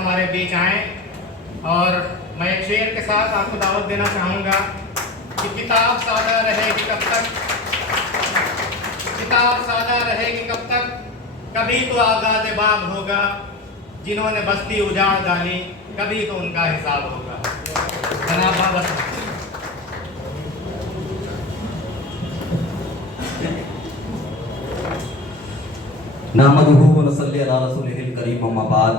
हमारे बीच आएँ। और मैं एक शेर के साथ आपको दावत देना चाहूँगा कि किताब सादा रहेगी कब तक, किताब सादा रहेगी कब तक, कभी तो आगाज़ बाग होगा, जिन्होंने बस्ती उजाड़ डाली कभी तो उनका हिसाब होगा। जनाब बाबा साहब। नहमदुहु व नसल्ली अला रसूलिहिल करीम अम्मा बाद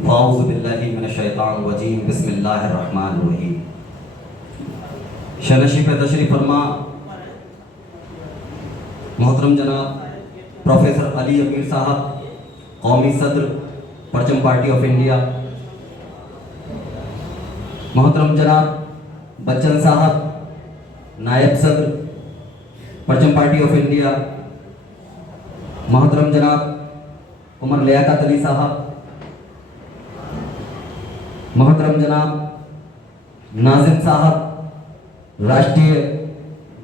फ़ाऊज़ु बिल्लाहि मिनश शैतानिर रजीम बिस्मिल्लाहिर रहमानिर रहीम। शनशी पे तशरीफ़ फरमा मोहतरम जनाब प्रोफेसर अली अमीर साहब, कौमी सदर परचम पार्टी ऑफ इंडिया, मोहतरम जनाब बच्चन साहब, नायब सदर परचम पार्टी ऑफ इंडिया, मोहतरम जनाब उमर लियाकत अली साहब, मोहतरम जनाब नाजिम साहब, राष्ट्रीय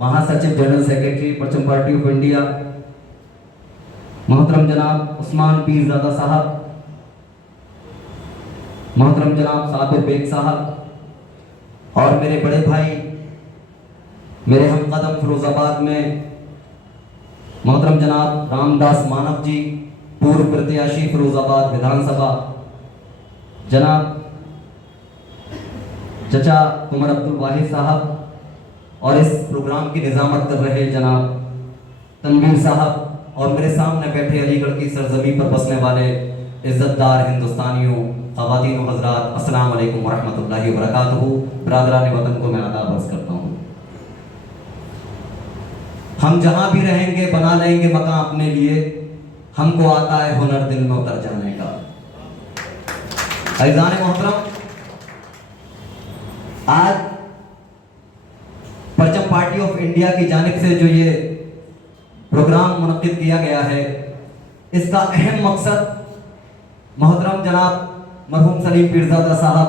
महासचिव जनरल सेक्रेटरी परचम पार्टी ऑफ इंडिया, मोहतरम जनाब उस्मान पीरजादा साहब, मोहतरम जनाब साबिर बेग साहब, और मेरे बड़े भाई मेरे हमकदम फिरोजाबाद में मोहतरम जनाब रामदास मानव जी, पूर्व प्रत्याशी फिरोजाबाद विधानसभा, जनाब चचा कुमर अब्दुल वाहिद साहब, और इस प्रोग्राम की निजामत कर रहे जनाब तनवीर साहब, और मेरे सामने बैठे अलीगढ़ की सरजमी पर बसने वाले इज्जतदार हिंदुस्तानियों, ख़वातीन व हज़रात, अस्सलाम वालेकुम व रहमतुल्लाहि व बरकातुहू। बरादरान वतन को मैं आदाब अर्ज़ करता हूँ। हम जहाँ भी रहेंगे बना लेंगे मकान अपने लिए, हमको आता है हुनर दिल में उतर जाने का। अज़ीज़ान मोहतरम, आज परचम पार्टी ऑफ इंडिया की जानिब से जो ये प्रोग्राम मुनक्किद किया गया है, इसका अहम मकसद मोहतरम जनाब मरहूम सलीम पीरजादा साहब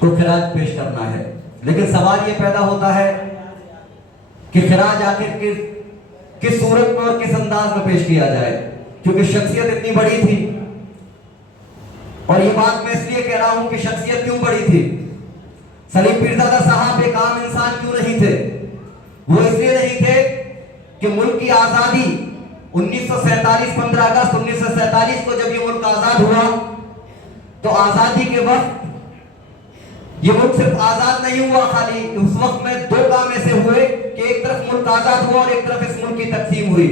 को खिराज पेश करना है। लेकिन सवाल ये पैदा होता है कि खिराज आखिर किस सूरत में और किस अंदाज में पेश किया जाए, क्योंकि शख्सियत इतनी बड़ी थी। और ये बात मैं इसलिए कह रहा हूं कि शख्सियत क्यों बड़ी थी। सलीम पीरजादा साहब एक आम इंसान क्यों नहीं थे? वो इसलिए नहीं थे कि मुल्क की आजादी 1947 15 अगस्त 1947 को जब ये मुल्क आजाद हुआ, तो आजादी के वक्त ये मुल्क सिर्फ आजाद नहीं हुआ, खाली उस वक्त में दो काम ऐसे हुए कि एक तरफ मुल्क आजाद हुआ और एक तरफ इस मुल्क की तकसीम हुई।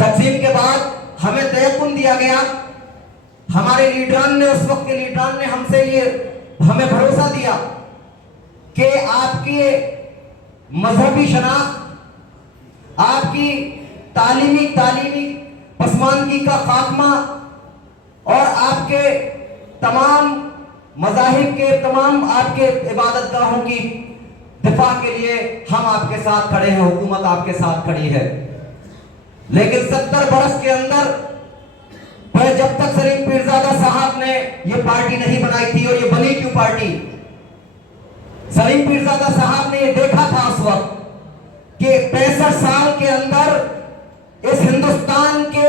तकसीम के बाद हमें तयक्कुन दिया गया, हमारे लीडरान ने, उस वक्त के लीडरान ने हमसे ये हमें भरोसा दिया कि आपकी मजहबी शनाख्त, आपकी तालीमी पसमानगी का खात्मा और आपके तमाम मज़ाहिब के, तमाम आपके इबादतगाहों की दिफा के लिए हम आपके साथ खड़े हैं, हुकूमत आपके साथ खड़ी है। लेकिन 70 बरस के अंदर जब तक सलीम पीरजादा साहब ने ये पार्टी नहीं बनाई थी, और ये बनी क्यों पार्टी? सलीम पीरजादा साहब ने ये देखा था उस वक्त कि 65 साल के अंदर इस हिंदुस्तान के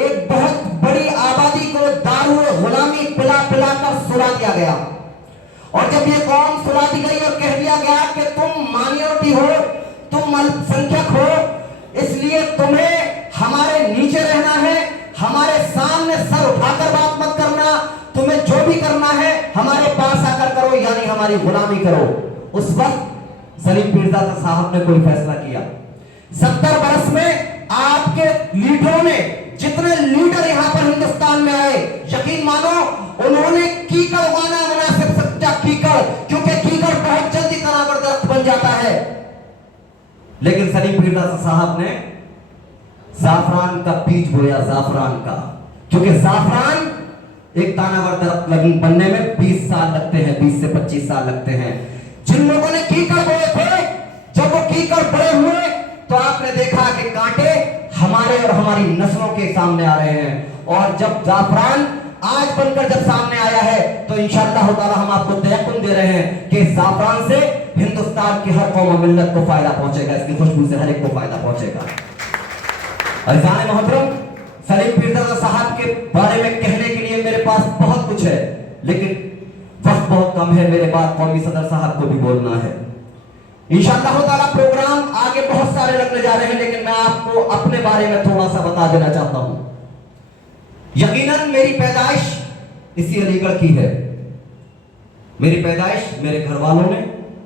एक बहुत बड़ी आबादी को दारू गुलामी पिला पिला कर सुला दिया गया। और जब ये कौम सुला दी गई और कह दिया गया कि तुम माइनॉरिटी हो, तुम अल्पसंख्यक हो, इसलिए तुम्हें हमारे नीचे रहना है, हमारे सामने सर उठाकर बात मत करना, तुम्हें जो भी करना है हमारे पास आकर करो, यानी हमारी गुलामी करो। उस वक्त सलीम पीरजादा साहब ने कोई फैसला किया। 70 बरस में आपके लीडरों ने, जितने लीडर यहां पर हिंदुस्तान में आए, यकीन मानो उन्होंने कीकड़ माना, मुनासिब सच्चा कीकड़, क्योंकि कीकड़ बहुत जल्दी तनावर दरख्त बन जाता है। लेकिन सलीम पीरजादा साहब ने जाफरान का बीज बोया, जाफरान का, क्योंकि जाफरान एक तानावर दरख्त बनने में 20 साल लगते हैं, 20 से 25 साल लगते हैं। जिन लोगों ने कीकड़ बोए थे, जब वो कीकड़ बड़े हुए तो आपने देखा कि कांटे हमारे और हमारी नस्लों के सामने आ रहे हैं। और जब जाफरान आज बनकर जब सामने आया है, तो इंशाअल्लाह ताला हम आपको तयक्कुन दे रहे हैं कि जाफरान से हिंदुस्तान की हर कौम और मिल्लत को फायदा पहुंचेगा, इसकी खुशबू से हर एक को फायदा पहुंचेगा। अज़ीज़ान मोहतरम, सलीम पीरजादा साहब के बारे में कहने के लिए मेरे पास बहुत कुछ है, लेकिन वक्त बहुत कम है। मेरे बाद कौमी सदर साहब को भी बोलना है। इंशाअल्लाह ताला प्रोग्राम आगे बहुत सारे लगने जा रहे हैं, लेकिन मैं आपको अपने बारे में थोड़ा सा बता देना चाहता हूं। यकीनन मेरी पैदाइश इसी अलीगढ़ की है। मेरी पैदाइश मेरे घर वालों ने,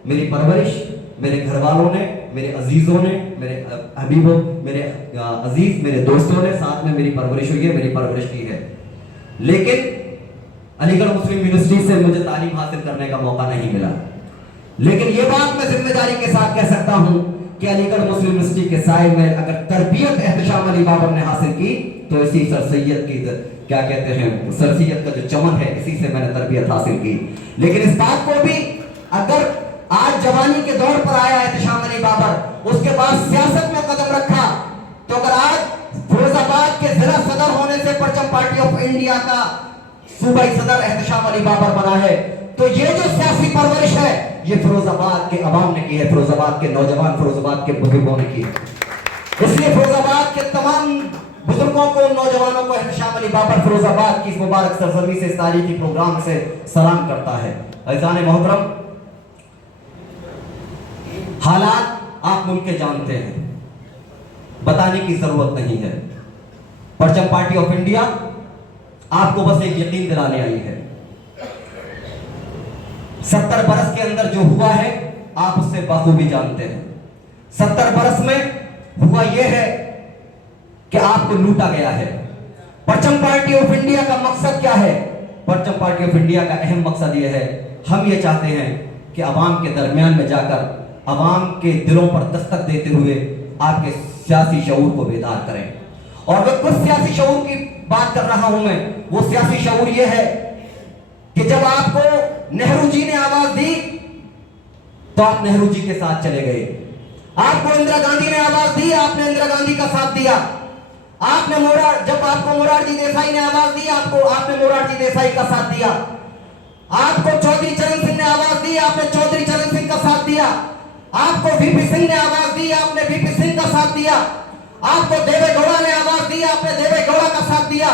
मेरी परवरिश मेरे घर वालों ने, मेरे अजीजों ने, मेरे हबीबों, मेरे अजीज, मेरे दोस्तों ने, साथ में मेरी परवरिश हुई है, मेरी परवरिश की है। लेकिन अलीगढ़ मुस्लिम यूनिवर्सिटी से मुझे तालीम हासिल करने का मौका नहीं मिला। लेकिन ये बात मैं जिम्मेदारी के साथ कह सकता हूं कि अलीगढ़ मुस्लिम यूनिवर्सिटी के साए में अगर तरबियत एहतशाम अली बाबर ने हासिल की तो इसी सर सैयद की, क्या कहते हैं, सर सैयद का जो चमन है, इसी से मैंने तरबियत हासिल की। लेकिन इस बात को भी, अगर आज जवानी के दौर पर आया एहतशाम अली बाबर, उसके बाद सियासत में कदम रखा, तो अगर आज फिरोजाबाद के जिला सदर होने से परचम पार्टी ऑफ इंडिया का सूबाई सदर एहतशाम अली बाबर बना है, तो ये जो सियासी परवरिश है ये फिरोजाबाद के अवाम ने की है, फिरोजाबाद के नौजवान, फिरोजाबाद के बुजुर्गों ने की। इसलिए फिरोजाबाद के तमाम बुजुर्गों को, नौजवानों को एहतशाम अली बाबर फिरोजाबाद की इस मुबारक सरजमी से, इस तारीखी प्रोग्राम से सलाम करता है। अज़ीज़ान मोहतरम, हालात आप मुल्क के जानते हैं, बताने की जरूरत नहीं है। परचम पार्टी ऑफ इंडिया आपको बस एक यकीन दिलाने आई है। 70 बरस के अंदर जो हुआ है आप उससे बखूबी जानते हैं। 70 बरस में हुआ यह है कि आपको लूटा गया है। परचम पार्टी ऑफ इंडिया का मकसद क्या है? परचम पार्टी ऑफ इंडिया का अहम मकसद यह है, हम ये चाहते हैं कि अवाम के दरमियान में जाकर अवाम के दिलों पर दस्तक देते हुए आपके सियासी शऊर को बेदार करें। और मैं कुछ सियासी शऊर की बात कर रहा हूं, मैं वो सियासी शऊर ये है कि जब आपको नेहरू जी ने आवाज दी तो आप नेहरू जी के साथ चले गए। आपको इंदिरा गांधी ने आवाज दी, आपने इंदिरा गांधी का साथ दिया। आपने जब आपको मोरारजी देसाई ने आवाज दी, आपने मोरारजी देसाई का साथ दिया। आपको चौधरी चरण सिंह ने आवाज दी, आपने चौधरी चरण सिंह का साथ दिया। आपको वीपी सिंह ने आवाज दी, आपने वीपी सिंह का साथ दिया। आपको देवे गौड़ा ने आवाज दी, आपने देवे गौड़ा का साथ दिया।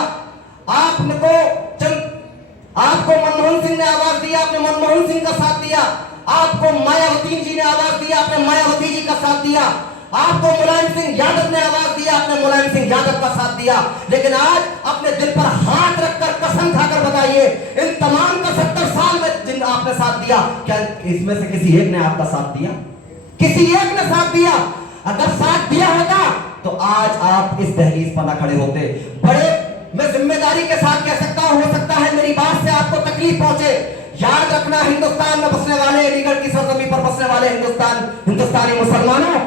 आपको मनमोहन सिंह ने आवाज दी, आपने मनमोहन सिंह का साथ दिया। आपको मायावती जी ने आवाज दी, आपने मायावती जी का साथ दिया। आपको मुलायम सिंह यादव ने आवाज दी, आपने मुलायम सिंह यादव का साथ दिया। लेकिन आज अपने दिल पर हाथ रखकर कसम खाकर बताइए, इन तमाम का 70 साल में जिन आपने साथ दिया, क्या इसमें से किसी एक ने आपका साथ दिया? किसी एक ने साथ दिया? अगर साथ दिया होता तो आज आप इस दहलीज पर ना खड़े होते। बड़े मैं जिम्मेदारी के साथ कह सकता हूं, हो सकता है मेरी बात से आपको तकलीफ पहुंचे। याद रखना, हिंदुस्तान में बसने वाले, अलीगढ़ की सरजमी पर बसने वाले हिंदुस्तानी मुसलमानों,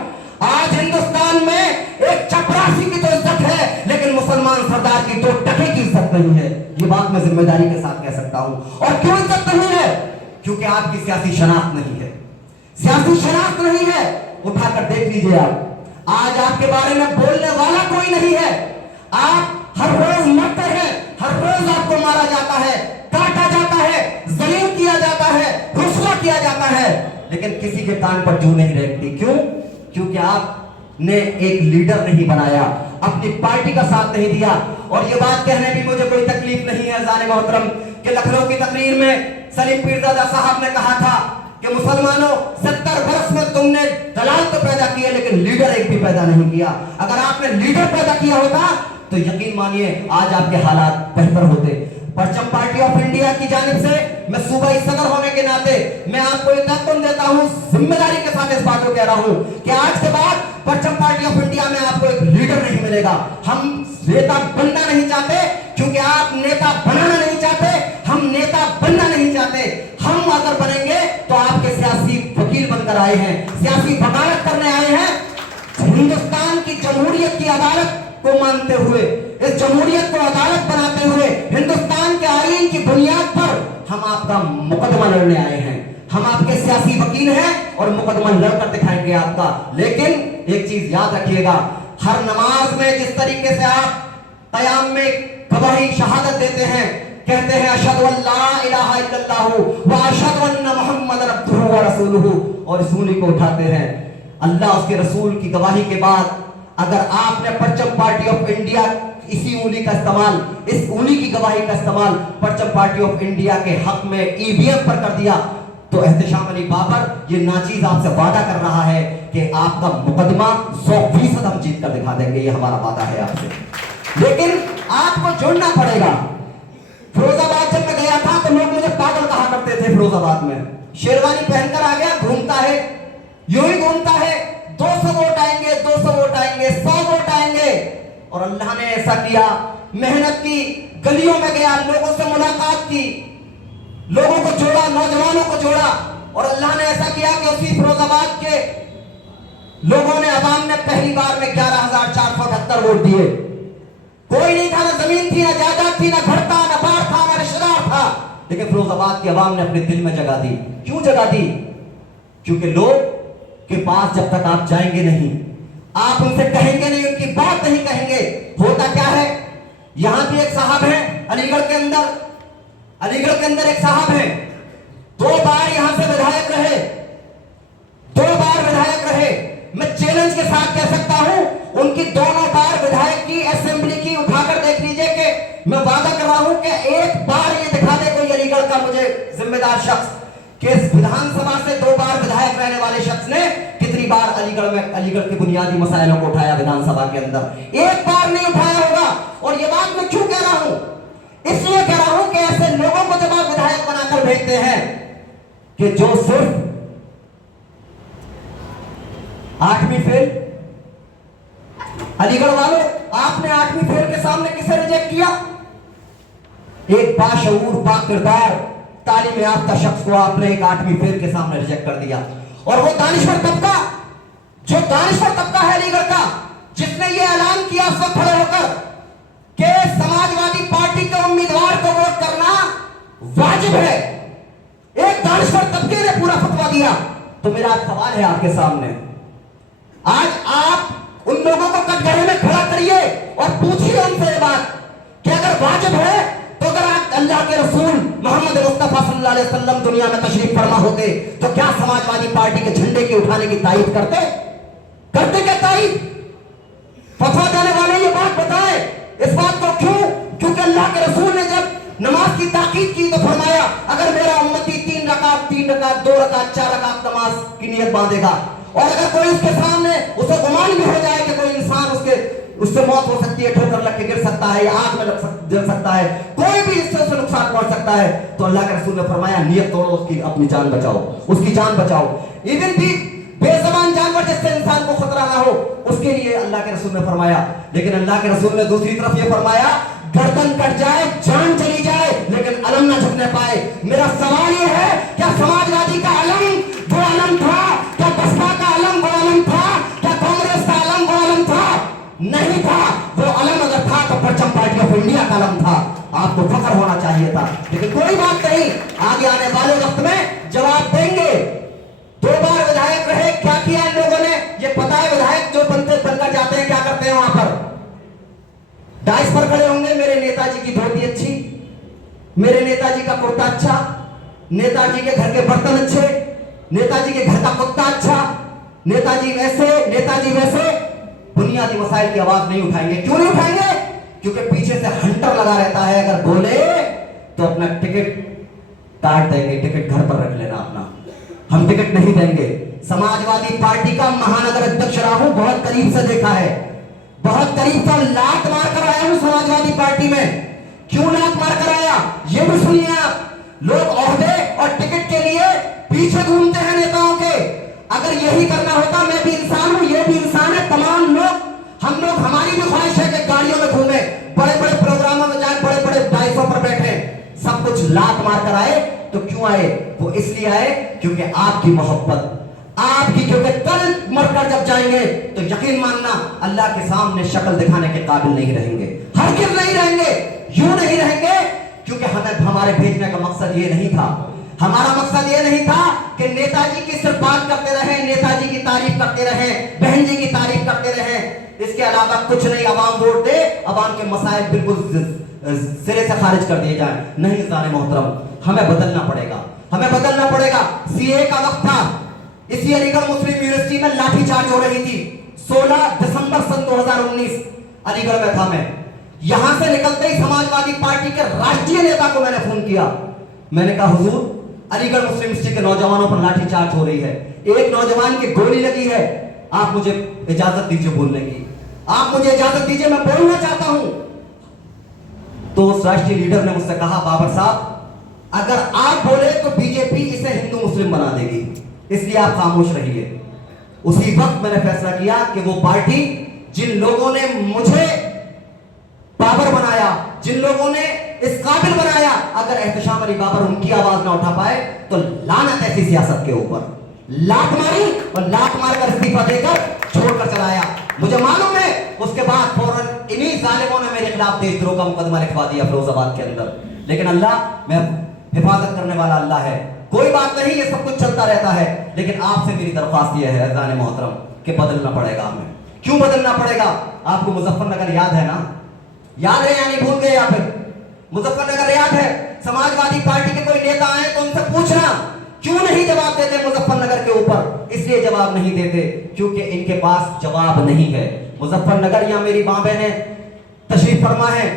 आज हिंदुस्तान में एक चपरासी की तो इज्जत है, लेकिन मुसलमान सरदार की 2 टके की इज्जत नहीं है। ये बात मैं जिम्मेदारी के साथ कह सकता हूं। और क्यों इज्जत नहीं है? क्योंकि आपकी सियासी शनाख्त नहीं है। सियासी शनाख्त नहीं है, उठाकर देख लीजिए आप, आज आपके बारे में बोलने वाला कोई नहीं है। आप हर रोज मरते हैं, हर रोज आपको मारा जाता है, काटा जाता है, जलील किया जाता है, रुस्वा किया जाता है, लेकिन किसी के कान पर जू नहीं रेंगती। क्यों? क्योंकि आपने एक लीडर नहीं बनाया, अपनी पार्टी का साथ नहीं दिया। और ये बात कहने भी मुझे कोई तकलीफ नहीं है जाने मोहतरम, कि लखनऊ की तकरीर में सलीम पीरजादा साहब ने कहा था कि मुसलमानों 70 बरस में तुमने दलाल तो पैदा किए, लेकिन लीडर एक भी पैदा नहीं किया। अगर आपने लीडर पैदा किया होता तो यकीन मानिए आज आपके हालात बेहतर होते। परचम पार्टी ऑफ इंडिया की जानिब से मैं सूबाई सदर होने के नाते मैं आपको एक तयक़ुन देता हूं, जिम्मेदारी के साथ इस बात को कह रहा हूं कि आज के बाद परचम पार्टी ऑफ इंडिया में आपको एक लीडर नहीं मिलेगा। हम नेता बनना नहीं चाहते, क्योंकि आप नेता बनाना नहीं चाहते, हम नेता बनना नहीं चाहते। हम अगर बनेंगे तो आपके सियासी वकील बनकर आए हैं, सियासी वकालत करने आए हैं। हिंदुस्तान की जमहूरियत की अदालत को मानते हुए, इस जमहूरियत को अदालत बनाते हुए, हिंदुस्तान के आईन की बुनियाद पर हम आपका मुकदमा लड़ने आए हैं। हम आपके सियासी वकील हैं और मुकदमा लड़कर दिखाएंगे आपका। लेकिन एक चीज याद रखिएगा, हर नमाज में जिस तरीके से आप क़याम में गवाही शहादत देते हैं, कहते हैं अशहदु अल्ला इलाहा इल्लल्लाह व अशहदु अन्ना मुहम्मदन अब्दुहु व रसूलुहु, और इस सूली को उठाते हैं। अल्लाह उसके रसूल की गवाही के बाद अगर आपने परचम पार्टी ऑफ इंडिया इसी उंगली का इस्तेमाल, इस उंगली की गवाही का इस्तेमाल परचम पार्टी ऑफ इंडिया के हक में ईवीएम पर कर दिया, तो एहतशाम अली बाबर ये नाचीज आपसे वादा कर रहा है कि आपका मुकदमा 100% हम जीत कर दिखा देंगे। ये हमारा वादा है आपसे। लेकिन आपको जुड़ना पड़ेगा। फिरोजाबाद जब मैं गया था तो लोग मुझे पागल कहा करते थे। फिरोजाबाद में शेरवानी पहनकर आ गया, घूमता है, यूं ही घूमता है, 200 वोट आएंगे, 200 वोट आएंगे, 100 वोट आएंगे। और अल्लाह ने ऐसा किया, मेहनत की, गलियों में गया, लोगों से मुलाकात की, लोगों को जोड़ा, नौजवानों को जोड़ा, और अल्लाह ने ऐसा किया कि उसी फिरोजाबाद के लोगों ने, अवाम ने पहली बार में 11,478 वोट दिए। कोई नहीं था, ना जमीन थी, ना जायदाद थी, ना घर था, ना बार था, ना रिश्तेदार था, लेकिन फिरोजाबाद की अवाम ने अपने दिल में जगह दी। क्यों जगह दी? क्योंकि लोग के पास जब तक आप जाएंगे नहीं, आप उनसे कहेंगे नहीं, उनकी बात नहीं कहेंगे, होता क्या है। यहां भी एक साहब है अलीगढ़ के अंदर एक साहब है, 2 बार यहां से विधायक रहे, 2 बार विधायक रहे। मैं चैलेंज के साथ कह सकता हूं, उनकी दोनों बार विधायक की, असेंबली की उठाकर देख लीजिए कि मैं वादा कर रहा हूं कि एक बार ये दिखा दे कोई अलीगढ़ का मुझे जिम्मेदार शख्स कि विधानसभा से 2 बार विधायक रहने वाले शख्स ने कितनी बार अलीगढ़ के बुनियादी मसाइलों को उठाया विधानसभा के अंदर। एक बार नहीं उठाया होगा। और ये बात मैं क्यों कह रहा हूं? इसलिए कह रहा हूं कि ऐसे लोगों को जब आप विधायक बनाकर भेजते हैं कि जो सिर्फ 8वीं फेल, अलीगढ़ वालों, आपने 8वीं फेल के सामने किसे रिजेक्ट किया? एक बाशऊर, बाकिरदार, तालीम याफ्ता शख्स को आपने एक 8वीं फेल के सामने रिजेक्ट कर दिया। और वो दानिश्वर तबका, जो दानिश्वर तबका है अलीगढ़ का, जिसने ये ऐलान किया उस वक्त खड़े होकर कि समाजवादी पार्टी के उम्मीदवार को वोट करना वाजिब है, एक दानिश्वर तबके ने पूरा फतवा दिया। तो मेरा सवाल है आपके सामने, आज आप उन लोगों को कटघरे में खड़ा करिए और पूछिए उनसे ये बात कि अगर वाजिब है तो अगर आप अल्लाह के रसूल मोहम्मद मुस्तफा सल्लल्लाहु अलैहि वसल्लम दुनिया में तशरीफ फरमा होते तो क्या समाजवादी पार्टी के झंडे के उठाने की तारीफ करते क्या तारीफ? फतवा देने वाले ये बात बताए इस बात को क्यों? क्योंकि अल्लाह के रसूल ने जब नमाज की ताकीद की तो फरमाया अगर मेरा उम्मती 3 रकात 2 रकात 4 रकात नमाज की नियत बांधेगा और अगर कोई उसके सामने उसे गुमान भी हो जाए कि कोई इंसान उससे मौत हो सकती है, ठोकर लग के गिर सकता है या आग में जल सकता है, कोई भी इससे उसे नुकसान पहुंच सकता है, तो अल्लाह के रसूल ने फरमाया नियत तोड़ो, उसकी अपनी जान बचाओ, उसकी जान बचाओ। इवन भी बेज़बान जानवर जिससे इंसान को खतरा ना हो उसके लिए अल्लाह के रसूल ने फरमाया। लेकिन अल्लाह के रसूल ने दूसरी तरफ ये फरमाया गर्दन कट जाए, जान चली जाए, लेकिन अलम ना झुकने पाए। मेरा सवाल ये है, क्या समाजवादी का अलम वो अलम था? क्या बसपा का अलम वो अलम था? क्या कांग्रेस का अलम वो अलम था? नहीं था। वो अलम अगर था तो परचम पार्टी ऑफ इंडिया का अलम था, आपको फख्र होना चाहिए था। लेकिन कोई बात नहीं, आगे आने वाले वक्त में जवाब देंगे। 2 बार विधायक रहे, क्या किया इन लोगों ने ये पता है? विधायक जो बनकर जाते हैं क्या करते हैं? वहां पर डाइस पर खड़े होंगे, मेरे नेताजी की धोती अच्छी, मेरे नेताजी का कुर्ता अच्छा, नेताजी के घर के बर्तन अच्छे, नेताजी के घर का कुत्ता अच्छा, नेताजी वैसे बुनियादी मसाइल की आवाज नहीं उठाएंगे। क्यों नहीं उठाएंगे? क्योंकि पीछे से हंटर लगा रहता है, अगर बोले तो अपना टिकट काट देंगे, टिकट घर पर रख लेना अपना, हम टिकट नहीं देंगे। समाजवादी पार्टी का महानगर अध्यक्ष रहा हूं, बहुत करीब से देखा है, बहुत करीब से लात मार कर आया हूं समाजवादी पार्टी में। क्यों लात मार कर आया ये भी सुनिए आप। लोग ओहदे और टिकट के लिए पीछे घूमते हैं नेताओं के। अगर यही करना होता, मैं भी इंसान हूं, ये भी इंसान है, तमाम लोग, हम लोग, हमारी भी ख्वाहिश है कि गाड़ियों में घूमे, बड़े बड़े प्रोग्रामों में जाए, बड़े बड़े डाइसों पर बैठे, सब कुछ लात मार कर आए। तो क्यों आए? वो इसलिए आए क्योंकि आपकी मोहब्बत, आपकी, क्योंकि कल मरकर जब जाएंगे तो यकीन मानना अल्लाह के सामने शक्ल दिखाने के काबिल नहीं रहेंगे, हरगिज़ नहीं रहेंगे। यूं नहीं रहेंगे क्योंकि हमारे भेजने का मकसद ये नहीं था। हमारा मकसद ये नहीं था कि नेताजी की सिर्फ बात करते रहे, नेताजी की तारीफ करते रहे, बहन जी की तारीफ करते रहे, इसके अलावा कुछ नहीं। अवाम वोट दे, अवाम के मसाइल बिल्कुल सिरे से खारिज कर दिए जाए। नहीं जाने मोहतरम, हमें बदलना पड़ेगा, हमें बदलना पड़ेगा। सीए का वक्त था, इसी अलीगढ़ मुस्लिम यूनिवर्सिटी में लाठीचार्ज हो रही थी, 16 दिसंबर सन 2019 अलीगढ़ में था मैं। यहां से निकलते ही समाजवादी पार्टी के राष्ट्रीय नेता को मैंने फोन किया। मैंने कहा हुजूर, अलीगढ़ मुस्लिम यूनिवर्सिटी के नौजवानों पर लाठीचार्ज हो रही है, एक नौजवान की गोली लगी है, आप मुझे इजाजत दीजिए बोलने की, आप मुझे इजाजत दीजिए, मैं बोलना चाहता हूं। तो उस राष्ट्रीय लीडर ने मुझसे कहा, बाबर साहब, अगर आप बोले तो बीजेपी इसे हिंदू मुस्लिम बना देगी, इसलिए आप खामोश रहिए। उसी वक्त मैंने फैसला किया कि वो पार्टी जिन लोगों ने मुझे बाबर बनाया, जिन लोगों ने इस काबिल बनाया, अगर एहतशाम अली बाबर उनकी आवाज ना उठा पाए तो लानत ऐसी सियासत के ऊपर। लात मारी और लात मारकर इस्तीफा देकर छोड़कर चलाया। मुझे मालूम है उसके बाद फौरन इन्हीं जालिमों ने मेरे खिलाफ देशद्रोह का मुकदमा लिखवा दिया फिरोजाबाद के अंदर। लेकिन अल्लाह, मैं हिफाजत करने वाला अल्लाह है, कोई बात नहीं, ये सब कुछ चलता रहता है। लेकिन आपसे मेरी दरख्वास्त यह है अज़ान मोहतरम कि बदलना पड़ेगा हमें। क्यों बदलना पड़ेगा? आपको मुजफ्फरनगर याद है ना? याद है यानी भूल गए? या फिर मुजफ्फरनगर याद है? समाजवादी पार्टी के कोई नेता आए तो उनसे पूछना क्यों नहीं जवाब देते मुजफ्फरनगर के ऊपर। इसलिए जवाब नहीं देते क्योंकि इनके पास जवाब नहीं है। मुजफ्फरनगर या मेरी मां बहनें तशरीफ फरमा है,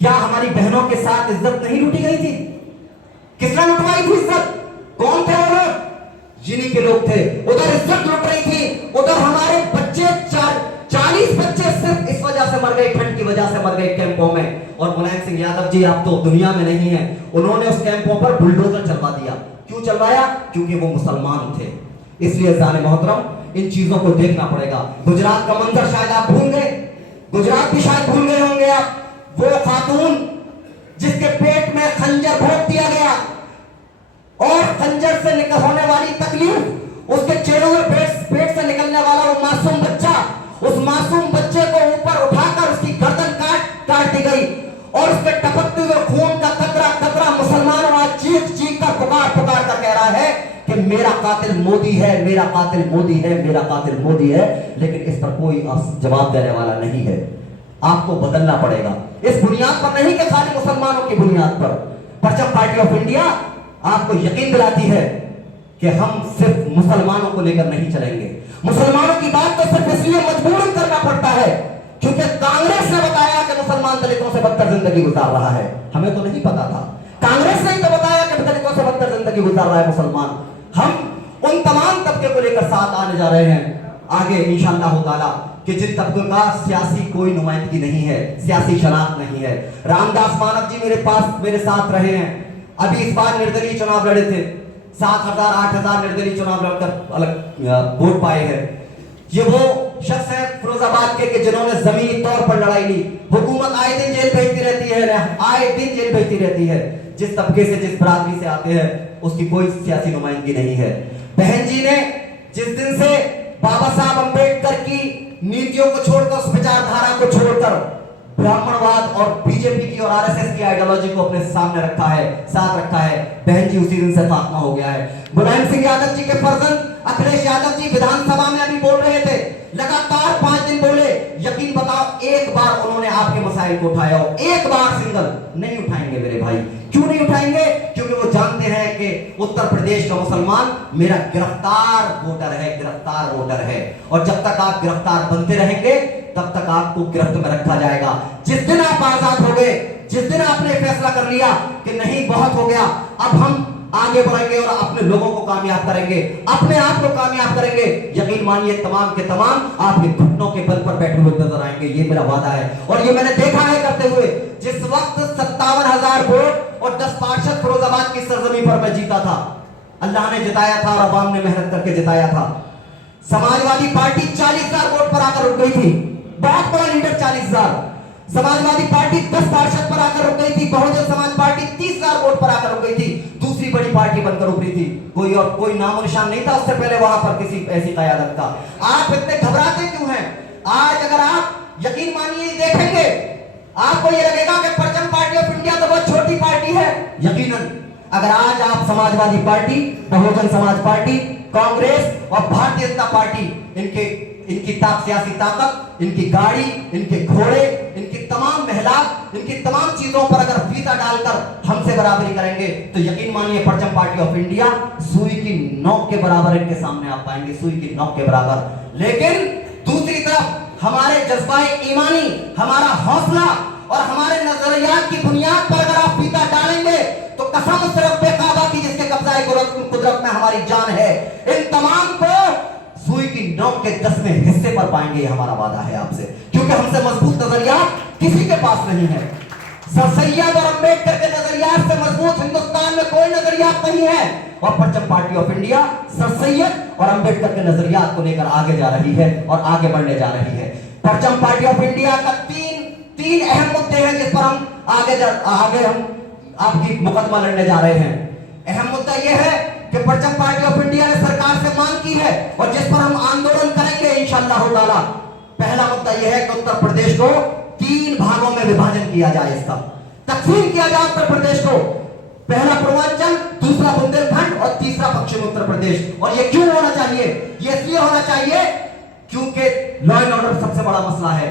क्या हमारी बहनों के साथ इज्जत नहीं लूटी गई थी? किसने लुटवाई थी इज्जत? कौन थे वो लोग? जिन्हीं के लोग थे। उधर इज्जत लुट रही थी, उधर हमारे बच्चे 40 बच्चे सिर्फ इस वजह से मर गए, ठंड की वजह से मर गए कैंपों में। और मुलायम सिंह यादव जी आप तो दुनिया में नहीं है, उन्होंने उस कैंपों पर बुलडोजर चलवा दिया। क्यों चलवाया? क्योंकि वो मुसलमान थे। इसलिए जाने मोहतरम इन चीजों को देखना पड़ेगा। गुजरात का मंजर शायद आप भूल गए, गुजरात भी शायद भूल गए होंगे आप। वो खातून जिसके पेट में खंजर भोंक दिया गया और खंजर से निकल होने वाली तकलीफ, उसके चेहरे में पेट से निकलने वाला वो मासूम बच्चा, उस मासूम बच्चे को ऊपर उठाकर उसकी गर्दन काट दी गई और उसके टपकते हुए खून का कतरा मुसलमानों आज चीख कर पुकार कर कह रहा है कि मेरा कातिल मोदी है, मेरा कातिल मोदी है, मेरा कातिल मोदी है। लेकिन इस पर कोई जवाब देने वाला नहीं है। आपको बदलना पड़ेगा इस बुनियाद पर नहीं कि खाली मुसलमानों की बुनियाद पर। परचम पार्टी ऑफ इंडिया आपको यकीन दिलाती है कि हम सिर्फ मुसलमानों को लेकर नहीं चलेंगे। मुसलमानों की बात तो सिर्फ इसलिए मजबूरन करना पड़ता है क्योंकि कांग्रेस ने बताया कि मुसलमान दलितों से बदतर जिंदगी गुजार रहा है। हमें तो नहीं पता था, कांग्रेस ने ही तो बताया कि दलितों से बदतर जिंदगी गुजार रहा है मुसलमान। हम उन तमाम तबके को लेकर साथ आने जा रहे हैं आगे इंशाअल्लाह ताला कि जिन तबकों का सियासी कोई नुमाइंदगी नहीं है, सियासी शनाख्त नहीं है। रामदास मानव जी मेरे साथ रहे हैं, अभी इस बार निर्दलीय चुनाव लड़े थे, 7,000 8,000 निर्दलीय चुनाव लड़कर अलग वोट पाए हैं। ये वो शख्स है फिरोजाबाद के कि जिन्होंने जमीनी तौर पर लड़ाई ली। हुकूमत आए दिन जेल भेजती रहती है, आए दिन जेल भेजती रहती है। जिस तबके से जिस बरादरी से आते हैं उसकी कोई सियासी नुमाइंदगी नहीं है। बहन जी ने जिस दिन से बाबा साहब अंबेडकर की नीतियों को छोड़कर, उस विचारधारा को छोड़कर ब्राह्मणवाद और बीजेपी की और आरएसएस की आइडियोलॉजी को अपने सामने रखा है, साथ रखा है, बहन जी उसी दिन से खात्मा हो गया है। मुलायम सिंह यादव जी के फर्जंद अखिलेश यादव जी विधानसभा में अभी बोल रहे थे, लगातार 5 दिन बोले। यकीन बताओ एक बार उन्होंने आपके मसाइल को उठाया हो? एक बार सिंगल नहीं उठाएंगे मेरे भाई। क्यों नहीं उठाएंगे? क्योंकि वो जानते हैं कि उत्तर प्रदेश का मुसलमान मेरा गिरफ्तार वोटर है, गिरफ्तार वोटर है। और जब तक आप गिरफ्तार बनते रहेंगे तब तक आपको गिरफ्त में रखा जाएगा। जिस दिन आप आजाद हो गए, जिस दिन आपने फैसला कर लिया कि नहीं बहुत हो गया, अब हम आगे बढ़ेंगे और अपने लोगों को कामयाब करेंगे, अपने आप को कामयाब करेंगे, यकीन मानिए तमाम के तमाम आपके घुटनों के बल पर बैठे हुए नजर आएंगे। ये मेरा वादा है और ये मैंने देखा है करते हुए। जिस वक्त 57,000 वोट और 10 पार्षद फिरोजाबाद की सरजमी पर मैं जीता था, अल्लाह ने जिताया था और अवाम ने मेहनत करके जिताया था। समाजवादी पार्टी 40,000 वोट पर आकर रुक गई थी, बहुत बड़ा लीडर 40,000। समाजवादी पार्टी 10 पार्षद पर आकर रुक गई थी, बहुजन समाज पार्टी 30,000 वोट पर आकर रुक गई थी, दूसरी बड़ी पार्टी बनकर उभरी थी। कोई नामो निशान नहीं था उससे पहले वहां पर किसी ऐसी क़यादत का। आप इतने घबराते क्यों हैं? आज अगर आप यकीन मानिए देखेंगे, आपको ये लगेगा कि परचम पार्टी ऑफ इंडिया तो बहुत छोटी पार्टी है। यकीनन अगर आज आप समाजवादी पार्टी, बहुजन समाज पार्टी, कांग्रेस और भारतीय जनता पार्टी, इनकी सियासी ताकत, इनकी गाड़ी, इनके घोड़े, इनकी तमाम महिला, इनकी तमाम चीजों पर अगर फीता डालकर हमसे बराबरी करेंगे तो यकीन मानिए परचम पार्टी ऑफ इंडिया सुई की नोक के बराबर इनके सामने आप पाएंगे, सुई की नोक के बराबर। लेकिन दूसरी हमारे जज्बा ईमानी, हमारा हौसला और हमारे नजरियात की बुनियाद पर अगर आप फीता डालेंगे तो कसम से रब्बे काबा की जिसके कब्जा कुदरत में हमारी जान है, इन तमाम को सुई की नोक के 10वें हिस्से पर पाएंगे। हमारा वादा है आपसे, क्योंकि हमसे मजबूत नजरियात किसी के पास नहीं है। सर सैयद और अम्बेडकर के नजरियात से मजबूत हिंदुस्तान में कोई नजरियात नहीं है। और परचम party of India sir Syed और अम्बेडकर के नजरियात को लेकर आगे जा रही है और आगे बढ़ने जा रही है। परचम पार्टी ऑफ इंडिया का तीन अहम मुद्दे हैं जिस पर हम आगे हम आपकी मुकदमा लड़ने जा रहे हैं। अहम मुद्दा यह है कि परचम पार्टी ऑफ इंडिया ने सरकार से मांग की है और जिस पर हम आंदोलन करेंगे इंशाअल्लाह ताला। पहला मुद्दा यह है कि उत्तर प्रदेश को 3 भागों में विभाजन किया जाए, इसका तकसीम किया जाए उत्तर प्रदेश को। पहला पूर्वांचल, दूसरा बुंदेलखंड और तीसरा पश्चिम उत्तर प्रदेश। और ये क्यों होना चाहिए? ये इसलिए होना चाहिए क्योंकि लॉ एंड ऑर्डर सबसे बड़ा मसला है।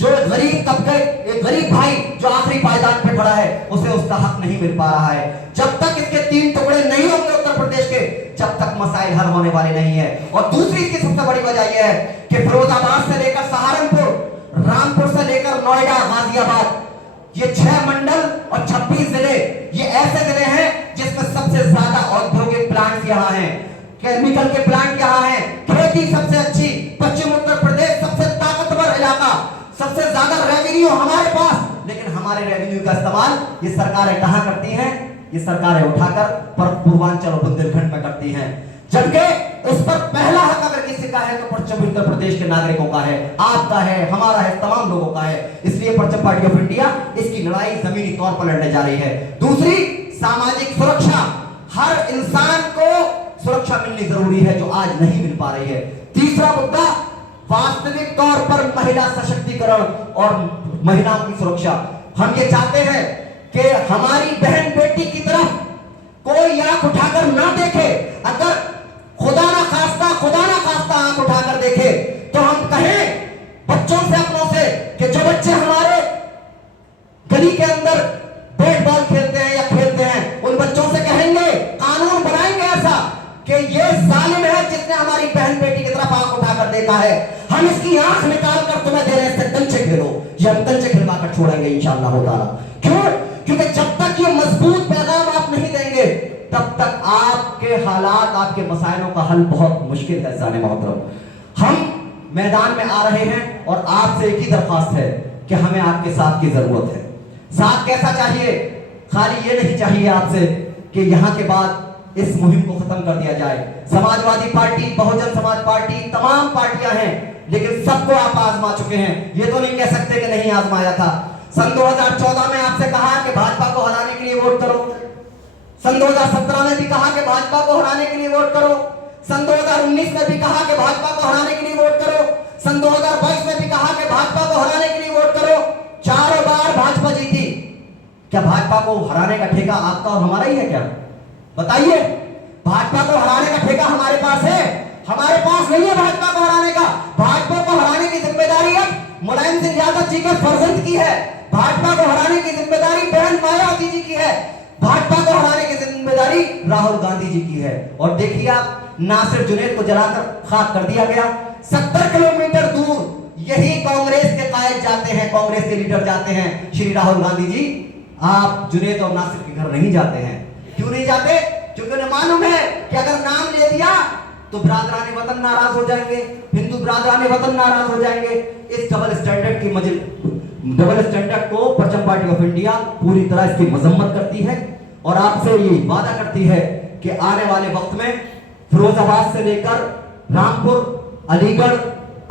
जो गरीब तबके, एक गरीब भाई जो आखिरी पायदान पे खड़ा है, उसे उसका हक नहीं मिल पा रहा है। जब तक इसके 3 टुकड़े नहीं होंगे उत्तर प्रदेश के, जब तक मसाइल हल होने वाले नहीं है। और दूसरी इसकी सबसे बड़ी वजह यह है कि फिरोजाबाद से लेकर सहारनपुर, रामपुर से लेकर नोएडा, गाजियाबाद, ये 6 मंडल और 26 जिले, ये ऐसे जिले हैं जिसमें सबसे ज्यादा औद्योगिक प्लांट यहाँ हैं, केमिकल के प्लांट यहाँ हैं, खेती सबसे अच्छी। पश्चिम उत्तर प्रदेश सबसे ताकतवर इलाका, सबसे ज्यादा रेवेन्यू हमारे पास। लेकिन हमारे रेवेन्यू का इस्तेमाल ये सरकारें कहां करती हैं? ये सरकारें उठाकर पूर्वांचल और बुंदेलखंड में करती हैं। जबकि उस पर पहला हक अगर किसी का है तो पश्चिम उत्तर प्रदेश के नागरिकों का है, आपका है, हमारा है, तमाम लोगों का है। इसलिए परचम पार्टी ऑफ इंडिया इसकी लड़ाई जमीनी तौर पर लड़ने जा रही है। दूसरी, सामाजिक सुरक्षा। हर इंसान को सुरक्षा मिलनी जरूरी है जो आज नहीं मिल पा रही है। तीसरा मुद्दा, वास्तविक तौर पर महिला सशक्तिकरण और महिलाओं की सुरक्षा। हम ये चाहते हैं कि हमारी बहन बेटी की तरफ कोई आंख उठाकर ना देखे। अगर खुदा ना खास्ता आंख उठाकर देखे तो हम कहें बच्चों से, अपनों से, कि जो बच्चे हमारे गली के अंदर बैट बॉल खेलते हैं या खेलते हैं, उन बच्चों से कहेंगे, कानून बनाएंगे ऐसा कि ये जालिम है जिसने हमारी बहन बेटी की तरफ आंख उठाकर देखा है, हम इसकी आंख निकाल कर तुम्हें दे रहे हैं, इससे कंचे खेलो। ये हम कंचे खिलवा कर छोड़ेंगे इंशाअल्लाह ताला। क्यों? क्योंकि जब तक ये मजबूत पैगाम आप नहीं देंगे तब तक आपके हालात, आपके मसाइलों का हल बहुत मुश्किल है। जाने मोहतरम, हम मैदान में आ रहे हैं और आपसे एक ही दरख्वास्त है कि हमें आपके साथ की जरूरत है। साथ कैसा चाहिए? खाली ये नहीं चाहिए आपसे कि यहां के बाद इस मुहिम को खत्म कर दिया जाए। समाजवादी पार्टी, बहुजन समाज पार्टी, तमाम पार्टियां हैं, लेकिन सबको आप आजमा चुके हैं। ये तो नहीं कह सकते कि नहीं आजमाया था। सन 2014 में आपसे कहा कि भाजपा को हराने के लिए वोट करो। सन 2017 में भी कहा कि भाजपा को हराने के लिए वोट करो। सन 2019 में भी कहा कि भाजपा को हराने के लिए वोट करो। सन 2022 में भी कहा कि भाजपा को हराने के लिए वोट करो। 4 बार भाजपा जीती। क्या भाजपा को हराने का ठेका आपका और हमारा ही है क्या? बताइए, भाजपा को हराने का ठेका हमारे पास है? हमारे पास नहीं है भाजपा को हराने का। भाजपा को हराने की जिम्मेदारी अब मुलायम सिंह यादव जी के फर्जंद की है। भाजपा को हराने की जिम्मेदारी बहन मायावती जी की है। भाजपा को हराने की जिम्मेदारी राहुल गांधी जी की है। और देखिए आप, नासिर जुनैद को जलाकर खाक कर दिया गया। 70 किलोमीटर दूर यही कांग्रेस के कायद जाते हैं, कांग्रेस के लीडर जाते हैं, श्री राहुल गांधी जी, आप जुनैद और नासिर के घर नहीं जाते हैं। क्यों नहीं जाते? क्योंकि उन्हें मालूम है कि अगर नाम ले दिया तो बिरादरान वतन नाराज हो जाएंगे, हिंदू बिरादरान वतन नाराज हो जाएंगे। इस डबल स्टैंडर्ड को परचम पार्टी ऑफ इंडिया पूरी तरह इसकी मजम्मत करती है और आपसे ये वादा करती है कि आने वाले वक्त में फिरोजाबाद से लेकर रामपुर, अलीगढ़,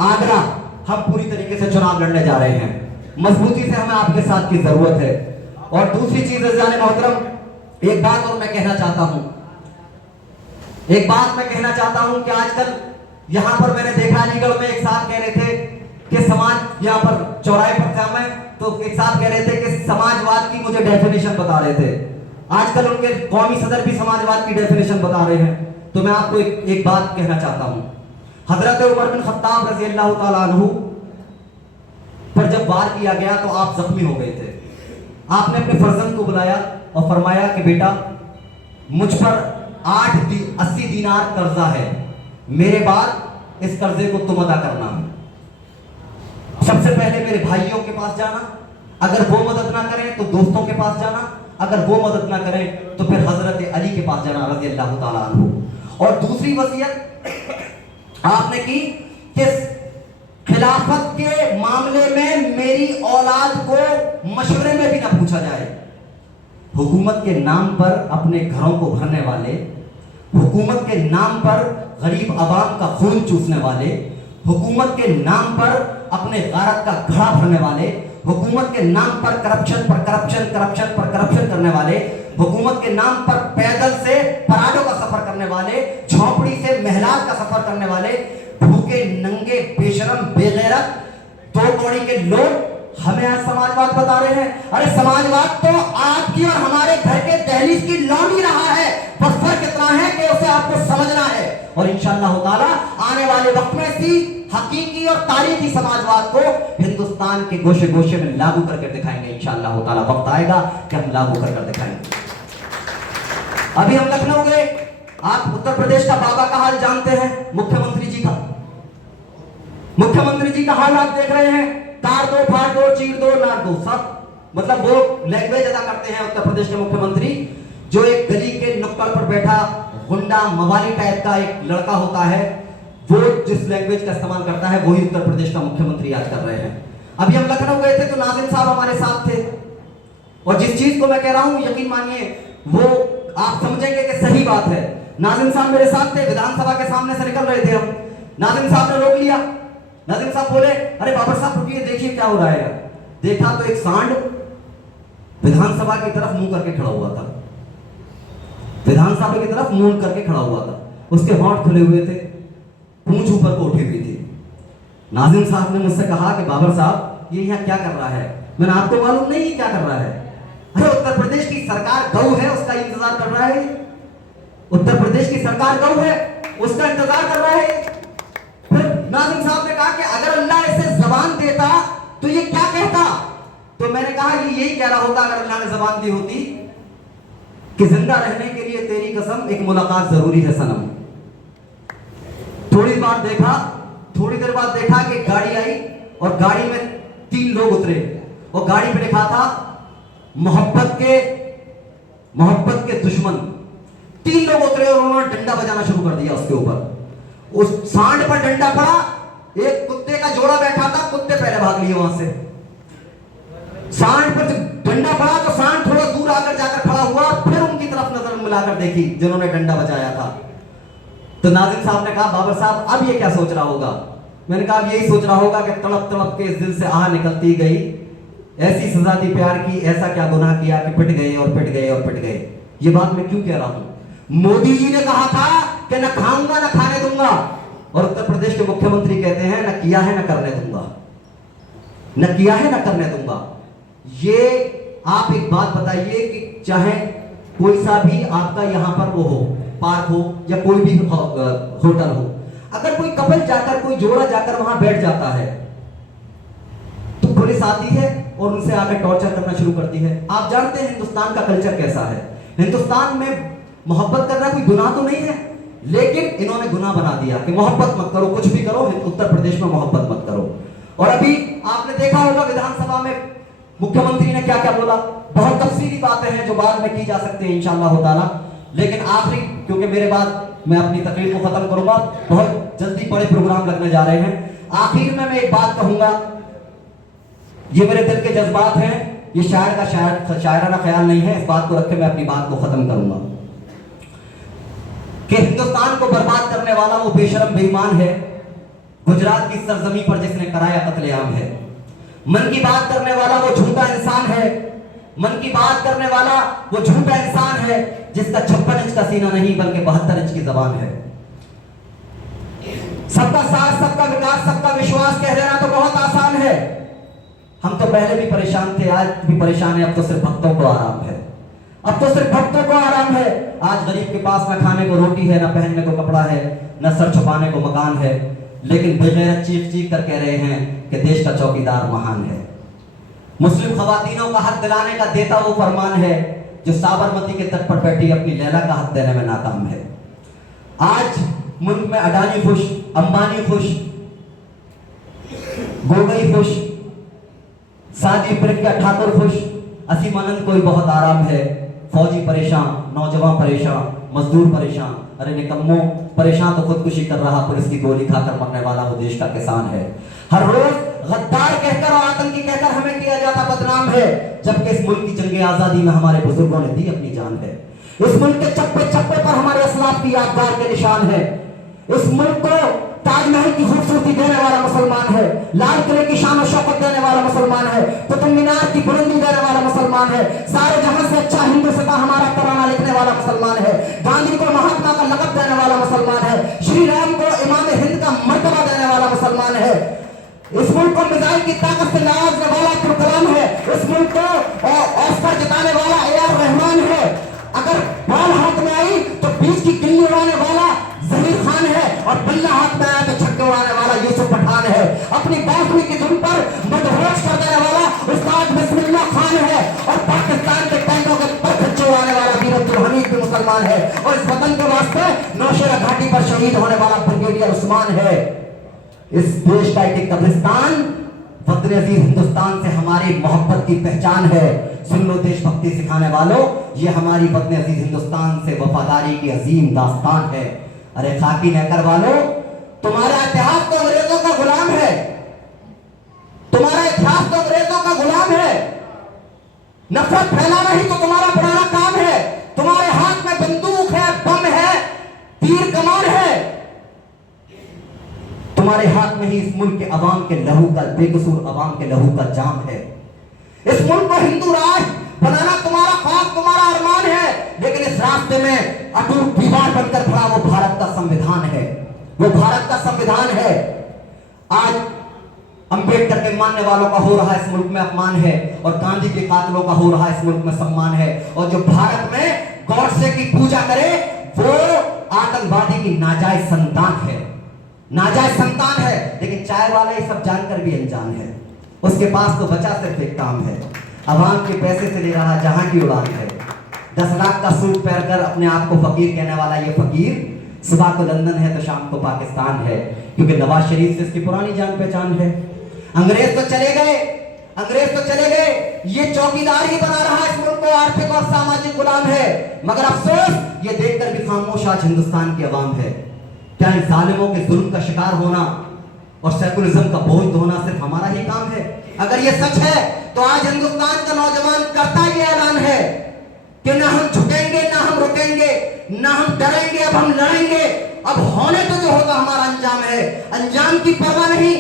आगरा, हम पूरी तरीके से चुनाव लड़ने जा रहे हैं। मजबूती से हमें आपके साथ की जरूरत है। और दूसरी चीज जाने मोहतरम, एक बात और मैं कहना चाहता हूं, कि आजकल यहां पर मैंने देखा, अलीगढ़ में एक साहब कह रहे थे कि समाज, यहां पर चौराहे पर था मैं, तो एक साहब कह रहे थे कि समाजवाद की मुझे डेफिनेशन बता रहे थे। आजकल उनके कौमी सदर भी समाजवाद की डेफिनेशन बता रहे हैं। तो मैं आपको एक बात कहना चाहता हूं। हजरत उमर बिन खत्ताब रजी अल्लाह ताला अन्हु पर जब वार किया गया तो आप जख्मी हो गए थे। आपने अपने फर्जंद को बुलाया और फरमाया कि बेटा, मुझ पर 80 दीनार कर्जा है, मेरे बाद इस कर्जे को तुम अदा करना। सबसे पहले मेरे भाइयों के पास जाना, अगर वो मदद ना करें तो दोस्तों के पास जाना, अगर वो मदद ना करें तो फिर हजरत अली के पास जाना रज़ी अल्लाह ताला अन्हु। और दूसरी वसीयत आपने की कि खिलाफत के मामले में मेरी औलाद को मशवरे में भी ना पूछा जाए। हुकूमत के नाम पर अपने घरों को भरने वाले, हुकूमत के नाम पर गरीब आवाम का खून चूसने वाले, हुकूमत के नाम पर अपने गारत का घड़ा भरने वाले, हुकूमत के नाम पर करप्शन करने वाले, हुकूमत के नाम पर पैदल से पराडों का सफर करने वाले, झोंपड़ी से महलात का सफर करने वाले, भूखे नंगे बेशरम बेगैरत दो कौड़ी के लोग हमें आज समाजवाद बता रहे हैं। अरे समाजवाद तो आपकी और हमारे घर के दहलीज की लौट ही रहा है, बस फर्क इतना है कि उसे आपको समझना है। और इंशाअल्लाह ताला आने वाले वक्त में इसी हकीकी और तारीखी समाजवाद को हिंदुस्तान के गोशे गोशे में लागू करके दिखाएंगे। इंशाअल्लाह ताला वक्त आएगा कि हम लागू कर दिखाएंगे। अभी हम लखनऊ गए, आप उत्तर प्रदेश का बाबा का हाल जानते हैं, मुख्यमंत्री जी का। मुख्यमंत्री जी का हाल आप देख रहे हैं, तार दो, फाड़ दो, चीर दो, नाट दो, सब मतलब वो लैंग्वेज अदा करते हैं उत्तर प्रदेश के मुख्यमंत्री। जो एक गली के नुक्कड़ पर बैठा गुंडा मवाली टाइप का एक लड़का होता है, वो जिस लैंग्वेज का इस्तेमाल करता है वही उत्तर प्रदेश का मुख्यमंत्री आज कर रहे हैं। अभी हम लखनऊ गए थे तो नाज़िम साहब हमारे साथ थे, और जिस चीज को मैं कह रहा हूं यकीन मानिए वो आप समझेंगे कि सही बात है। नाज़िम साहब मेरे साथ थे, विधानसभा के सामने से निकल रहे थे हम, नाज़िम साहब ने रोक लिया। नाज़िम साहब बोले, अरे बाबर साहब रुकिए, देखिए क्या हो रहा है। देखा तो एक सांड विधानसभा की तरफ मुंह करके खड़ा हुआ था, विधानसभा की तरफ मुंह करके खड़ा हुआ था, उसके होंठ खुले हुए थे, पूंछ ऊपर को उठी हुई थी। नाज़िम साहब ने मुझसे कहा कि बाबर साहब ये यहाँ क्या कर रहा है। मैंने आपको मालूम नहीं क्या कर रहा है? अरे उत्तर प्रदेश की सरकार गऊ है, उसका इंतजार कर रहा है। उत्तर प्रदेश की सरकार गऊ है, उसका इंतजार कर रहा है। फिर नाज़िम साहब ने कहा कि अगर अल्लाह इसे जबान देता तो ये क्या कहता? तो मैंने कहा कि यही कह रहा होता अगर अल्लाह ने जबान दी होती कि जिंदा रहने के लिए तेरी कसम एक मुलाकात जरूरी है सनम। थोड़ी देर बाद देखा कि गाड़ी आई और गाड़ी में 3 लोग उतरे और गाड़ी पे लिखा था मोहब्बत के दुश्मन। 3 लोग उतरे और उन्होंने डंडा बजाना शुरू कर दिया उसके ऊपर। उस सांड पर डंडा पड़ा, एक कुत्ते का जोड़ा बैठा था, कुत्ते पहले भाग लिए वहां से। सांड पर डंडा पड़ा तो सांड थोड़ा दूर आकर जाकर खड़ा हुआ, फिर उनकी तरफ नजर मिलाकर देखी जिन्होंने डंडा बजाया था। तो नाज़िम साहब ने कहा, बाबर साहब अब ये क्या सोच रहा होगा? मैंने कहा अब यही सोच रहा होगा कि तड़प तड़प के इस दिल से आह निकलती गई, ऐसी सजा दी प्यार की, ऐसा क्या गुनाह किया कि पिट गए और पिट गए और पिट गए। ये बात मैं क्यों कह रहा हूं? मोदी जी ने कहा था कि न खाऊंगा न खाने दूंगा, और उत्तर प्रदेश के मुख्यमंत्री कहते हैं न किया है न करने दूंगा, न किया है न करने दूंगा। ये आप एक बात बताइए कि चाहे कोई सा भी आपका यहां पर वो हो, पार्क हो या कोई भी होटल हो, अगर कोई कपल जाकर, कोई जोड़ा जाकर वहां बैठ जाता है तो पुलिस आती है और उनसे आकर टॉर्चर करना शुरू करती है। आप जानते हैं हिंदुस्तान का कल्चर कैसा है। हिंदुस्तान में मोहब्बत करना कोई गुनाह तो नहीं है, लेकिन इन्होंने गुनाह बना दिया कि मोहब्बत मत करो, कुछ भी करो, उत्तर प्रदेश में मोहब्बत मत करो। और अभी आपने देखा होगा विधानसभा में मुख्यमंत्री ने क्या क्या बोला। बहुत तफसीली बातें हैं जो बाद में की जा सकती है इंशाअल्लाह ताला, लेकिन आखिरी, क्योंकि मेरे बाद मैं अपनी तकरीर को खत्म करूंगा, बहुत जल्दी बड़े प्रोग्राम लगने जा रहे हैं। आखिर में मैं एक बात कहूंगा, ये मेरे दिल के जज्बात हैं, ये शायर का शायराना ख्याल नहीं है। इस बात को रख के मैं अपनी बात को खत्म करूंगा कि हिंदुस्तान को बर्बाद करने वाला वो बेशरम बेईमान है, गुजरात की सरजमी पर जिसने कराया कत्लेआम है। मन की बात करने वाला वो झूठा इंसान है, मन की बात करने वाला वो झूठा इंसान है जिसका 56 इंच का सीना नहीं बल्कि 72 इंच की जबान है। सबका साथ, सबका विकास, सबका विश्वास कह देना तो बहुत आसान है। हम तो पहले भी परेशान थे, आज भी परेशान है, अब तो सिर्फ भक्तों को आराम है, अब तो सिर्फ भक्तों को आराम है। आज गरीब के पास न खाने को रोटी है, न पहनने को कपड़ा है, न सर छुपाने को मकान है, लेकिन बेगैरत चीख चीख कर कह रहे हैं कि देश का चौकीदार महान है। मुस्लिम खवातीनों का हक दिलाने का देता वो फरमान है जो साबरमती के तट पर बैठी अपनी लैला का हक देने में नाकाम है। आज मुल्क में अडानी खुश, अंबानी खुश, गोगई खुश, सादी प्रज्ञा ठाकुर खुश, असीमानंद कोई बहुत आराम है, फौजी परेशान, नौजवान परेशान, मजदूर परेशान, अरे निकम्मो परेशान तो खुदकुशी कर रहा, पुलिस की गोली खाकर मरने वाला वो देश का किसान है। हर रोज गद्दार कहकर और आतंकी कहकर हमें किया जाता बदनाम है, जबकि इस मुल्क की जंग आजादी में हमारे बुजुर्गों ने दी अपनी जान है। इस मुल्क के चप्पे चप्पे पर हमारे असलाफ की यादगार के निशान है। इस मुल्क को ताजमहल की खूबसूरती देने वाला मुसलमान है, लाल किले की शान और शौकत देने वाला मुसलमान है, कुतुब मीनार की बुलंदी देने वाला मुसलमान है, सारे जहां से अच्छा हिंदू सभा हमारा तराना लिखने वाला मुसलमान है, गांधी को महात्मा का लक़ब देने वाला मुसलमान है, श्री राम को इमाम हिंद का मर्तबा देने वाला मुसलमान है। इस मुल्क को मिसाइल की ताकत से नवाजने वाला अब्दुल कलाम है। इस मुल्क को ऑस्कर जिताने वाला ए.आर. रहमान है। अगर बॉल हाथ में आई तो बीच की गिल्ली उड़ाने वाला जहीर खान है, और बल्ला हाथ में आया तो छक्के उड़ाने वाला यूसुफ पठान है। अपनी बांसुरी की धुन पर मदहोश कर देने वाला उस्ताद बिस्मिल्लाह खान है, और पाकिस्तान के टैंकों के पर उड़ाने वाला वीर अब्दुल हमीद भी मुसलमान है, और इस वतन के वास्ते नौशेरा घाटी पर शहीद होने वाला ब्रिगेडियर उस्मान है। इस देश का एक कब्रिस्तान वतन अजीज हिंदुस्तान से हमारी मोहब्बत की पहचान है। सुन लो देशभक्ति सिखाने वालों, ये हमारी वतन अजीज हिंदुस्तान से वफादारी की अजीम दास्तान है। अरे खाकी नेकर वालों, तुम्हारा इतिहास तो अंग्रेजों का गुलाम है, तुम्हारा इतिहास तो अंग्रेजों का गुलाम है। नफरत फैलाना ही तो तुम्हारा पुराना काम है। तुम्हारे हाथ में बंदूक है, बम है, तीर कमान है, तुम्हारे हाथ में ही इस मुल्क के अवाम के लहू का, बेकसूर अवाम के लहू का जाम है। इस मुल्क को हिंदू राष्ट्र बनाना तुम्हारा ख्वाब, तुम्हारा अरमान है, लेकिन इस रास्ते में अटूट दीवार बनकर खड़ा वो भारत का संविधान है, वो भारत का संविधान है। आज अंबेडकर के मानने वालों का हो रहा इस मुल्क में अपमान है, और गांधी के कातलों का हो रहा इस मुल्क में सम्मान है, और जो भारत में गौडसे की पूजा करे वो आतंकवादी की नाजायज संतान है, नाजायज संतान है। लेकिन चाय वाला ये सब जानकर भी अनजान है, उसके पास तो बचा सिर्फ एक काम है, अवाम के पैसे से ले रहा जहां की उड़ान है। 10 लाख का सूट पहनकर अपने आप को फकीर कहने वाला ये फकीर सुबह को लंदन है तो शाम को पाकिस्तान है, क्योंकि नवाज शरीफ से इसकी पुरानी जान पहचान है। अंग्रेज तो चले गए, अंग्रेज तो चले गए, ये चौकीदार ही बना रहा इस मुल्क को आर्थिक और सामाजिक गुलाम है। मगर अफसोस ये देखकर भी खामोश आज हिंदुस्तान की अवाम है। क्या इन जालिमों के जुल्म का शिकार होना और सेकुलरिज्म का बोझ ढोना सिर्फ हमारा ही काम है? अगर ये सच है तो आज हिंदुस्तान का नौजवान करता ये ऐलान है कि ना हम झुकेंगे, ना हम रुकेंगे, ना हम डरेंगे, अब हम लड़ेंगे। अब होने तो जो होगा हमारा अंजाम है, अंजाम की परवाह नहीं,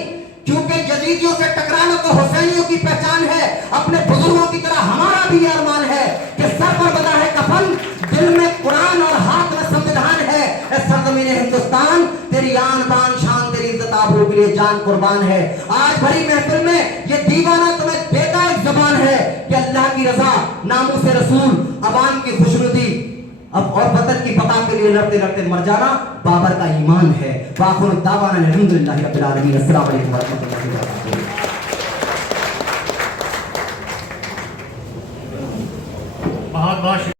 क्योंकि यजीदियों से टकराना तो हुसैनियों की पहचान है। अपने बुजुर्गों की तरह हमारा भी अरमान है कि सर पर बना है कफन, दिल में कुरान और हाथ में संविधान है। सरजमीन हिंदुस्तान तेरी आन बान शान, तेरी इज्जत आबरू के लिए जान कुर्बान है। आज भरी महफिल में ये दीवाना तुम्हें देता एक ज़बान है कि अल्लाह की रजा, नामूस रसूल, अवाम की खुशनुदी अब और वतन की बका के लिए लड़ते लड़ते मर जाना बाबर का ईमान है। वाखिर दावाना अल्हम्दुलिल्लाहि रब्बिल आलमीन। अस्सलाम वालेकुम व रहमतुल्लाहि व बरकातहू। बहुत बहुत